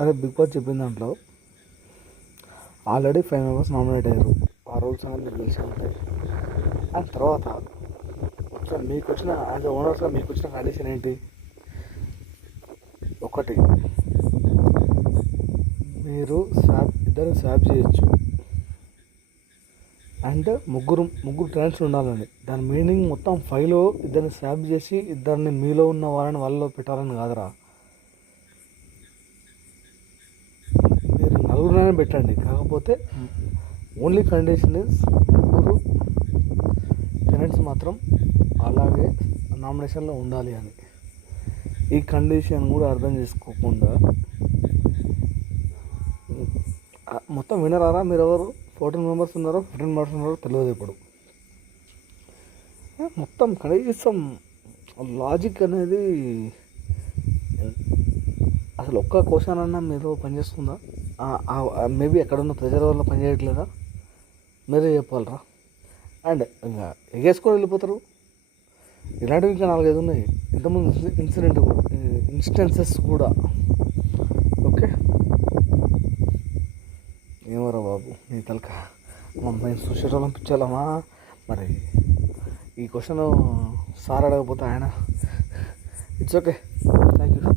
అదే big boss చెప్పిన దాంట్లో ఆల్రెడీ 5 మెంబర్స్ నామినేట్ అయ్యారు. ఆ రూల్స్ అనేది మీకు తెలిసి ఉంటాయి. ఆ తర్వాత మీకు వచ్చిన యాజ్ ఓనర్స్గా మీకు వచ్చిన కండిషన్ ఏంటి? ఒకటి, మీరు ఇద్దరు స్వాప్ చేయొచ్చు. అండ్ ముగ్గురు ట్రైన్స్ ఉండాలండి. దాని మీనింగ్ మొత్తం 5లో ఇద్దరిని స్వాప్ చేసి ఇద్దరిని మీలో ఉన్న వాళ్ళని వాళ్ళలో పెట్టాలని కాదురా. మీరు నలుగురినైనా పెట్టండి, కాకపోతే ఓన్లీ కండిషన్ ఇస్ ముగ్గురు టెనెంట్స్ మాత్రం అలాగే నామినేషన్లో ఉండాలి అని. ఈ కండిషన్ కూడా అర్థం చేసుకోకుండా మొత్తం వినరారా? మీరు ఎవరు 14 మెంబర్స్ ఉన్నారో 15 మెంబర్స్ ఉన్నారో తెలియదు. ఇప్పుడు మొత్తం కనీసం లాజిక్ అనేది అసలు ఒక్క క్వశ్చన్ అన్నా మీరు పనిచేస్తుందా? మేబీ ఎక్కడున్న ప్రెజర్ వల్ల పనిచేయట్లేదా? మీరే చెప్పాలరా. అండ్ ఇంకా ఎగేసుకొని వెళ్ళిపోతారు. ఇలాంటివి ఇంకా 4-5 ఉన్నాయి. ఇంతకుముందు ఇన్స్టెన్సెస్ కూడా. ఓకే, ఏమోరా బాబు నీ తలక మేము చూసేటోళ్ళం పిచ్చాలమ్మా. మరి ఈ క్వశ్చన్ సార్ అడగకపోతే ఆయన ఇట్స్ ఓకే. Thank you.